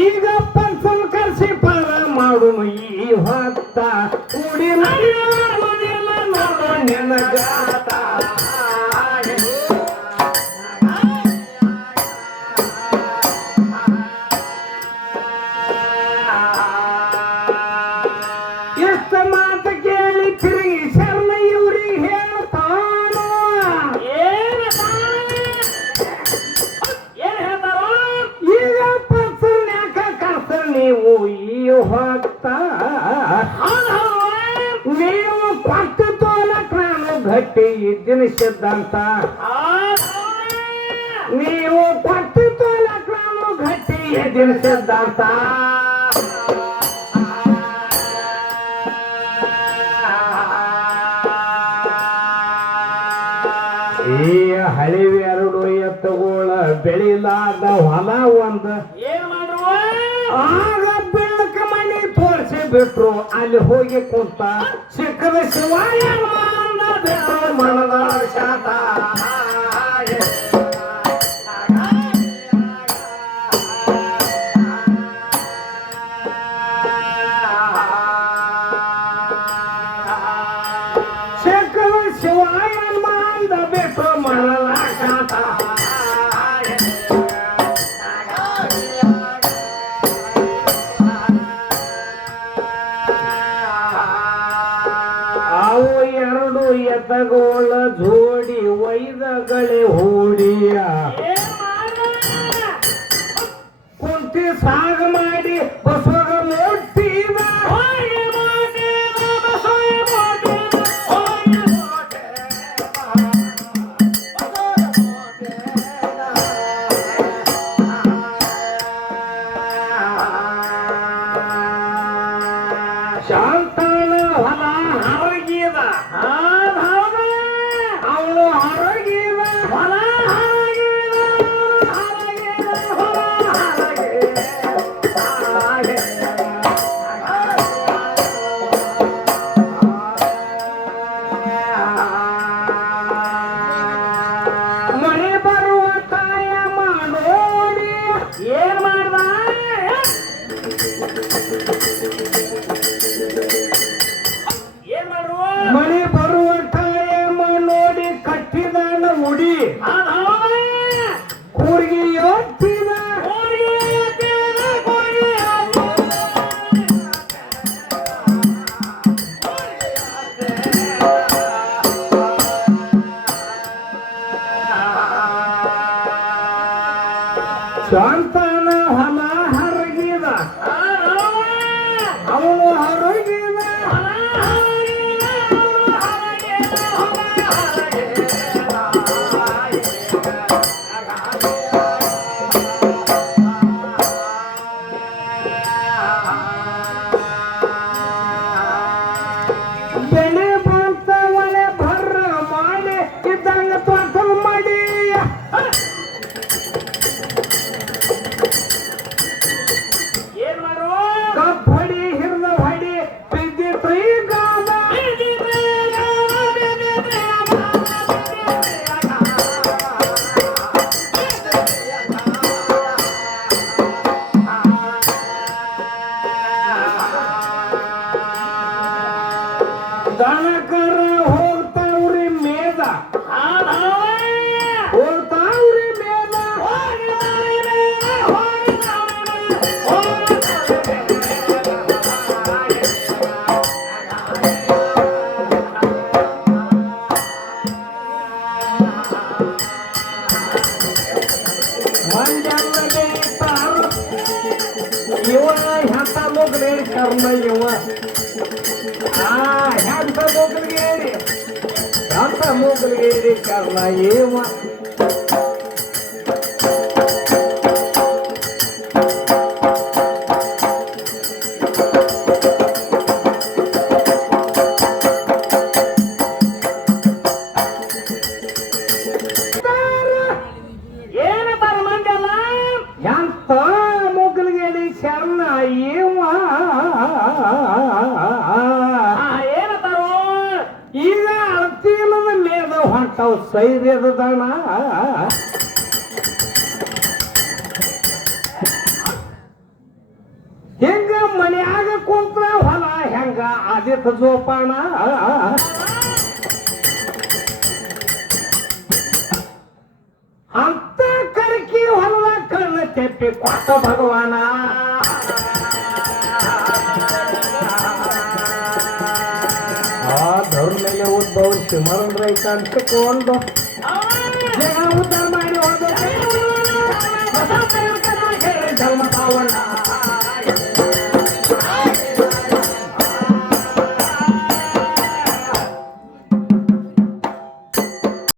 ಈಗ ಪಂಚಮ ಕರ್ಸಿ ಪಾರ ಮಾಡು ಈ ಹೊತ್ತ ಕೂಡಿ ನಡೆಯುವುದಿಲ್ಲ ನೋಡು ನಿನಗಾತ ಎಷ್ಟ ಮಾತು ಕೇಳಿ ತಿರುಗಿ ಶರಣ ಇವ್ರಿಗೆ ಹೇಳ್ತಾನು ಏನ್ ಹೇಳ್ತಾರೋ ಈಗ ಪರ್ಸನ್ಯಾಕ ಕರ್ಸ ನೀವು ಈ ಹೊತ್ತ ನೀವು ಪಟ್ಟು ತೋಲಕ್ ನಾನು ಗಟ್ಟಿ ಇದ್ದಿನ ಸಿದ್ಧಾಂತ ನೀವು ಪಟ್ಟು ತೋಲಕ್ ನಾನು ಗಟ್ಟಿ ಇದ್ದಿನ ಸಿದ್ಧಾಂತ ಈ ಹಳಿವೆ ಎರಡು ಎತ್ತುಗಳ ಬೆಳಿಲಾದ ಹೊಲ ಒಂದು ಏನ್ ಮಾಡುವ ಆಗ ಬೆಳಕ ಮಣಿ ತೋರಿಸಿ ಬಿಟ್ರು ಅಲ್ಲಿ ಹೋಗಿ ಕುಂತ ಸಿಕ್ಕದ ಶಿವಾಯ ಬಿಟ್ರು ಮನದ ಶಾತ ಸಿಕ್ಕದ ಶಿವಾಯ ಬಿಟ್ರು ಮನದ ಶಾತ ಅವು ಎರಡು ಎತ್ತಗೋಳ ಜೋಡಿ ವೈದಗಳೇ ಹೂಡಿಯ ಕುಂತಿ ಸಾಗ ಮಾಡಿ ಬಸವಗ ಮುಟ್ಟಿದ ಶಾಂತನ ಹೊಲ ಹರಗಿದ ಅವಳು ಹರಗಿದ ಹೊಲ ಹರಗಿದ ಹೊಲ ಮಳೆ ಬರುವ ತಾಯ ಮಾಡೋಡಿ ಏನ್ ಮಾಡ್ದ ಮಳೆ ಬರುವ ಟೈಮ ನೋಡಿ ಕಟ್ಟಿದಾನ ಉಡಿ ಕೂರ್ಗಿ ಯೋಚಿದ ಶಾಂತನ ಹೊಲ ಹರಗಿದ ಅವನು ಹರಗಿದ ಬೆಳೆ ಬಂತ ಒಳೆ ಭರ್ರ ಮಾಡಿ ಇದ್ದಂಗ ತೊಂತಲ್ ಮಾಡಿ ಏನ್ ಮಾಡುವ ಕಪ್ ಹೊಡಿ ಹಿರಿದ ಹೊಡಿ ಬಿದ್ದಿತ್ತು ಈಗ ದನಕರ ಹೋಗ್ತಾವ್ರಿ ಮೇದ ಹೋಗ್ತಾವ್ರಿ ಮೇದ ಮಂಡ್ಯಲ್ಲದೆ ಇವ ಹೆಂತ ಮುಗ್ಲೇಳಿ ಕರ್ಮ ಇವ ಹೆಂತ ಮುಗ್ಲಿಗೇರಿ ಹೆಂತ ಮುಗ್ಲಿಗೇರಿ ಕರ್ಮ ಇವ ಈಗ ಅಳತಿಲ್ಲದ ಮೇದ ಹೊಂಟವು ಸೈರ್ಯದ ದಣ ಕುಂತ್ರ ಹೊಲ ಹೆಂಗ ಆದಿತ ಜೋಪಾನ ಅಂತ ಕರಕಿ ಹೊಲದ ಕಣ್ಣ ತೆಪ್ಪಿ ಕೊಟ್ಟ ಭಗವಾನ ಆ ಧರ್ಮೇಲೆ ಉದ್ಭವ ಶಿವಮರನ್ ರೈತ ಅಂತ ಉದ್ಧಾರ ಮಾಡಿ ಹೋದ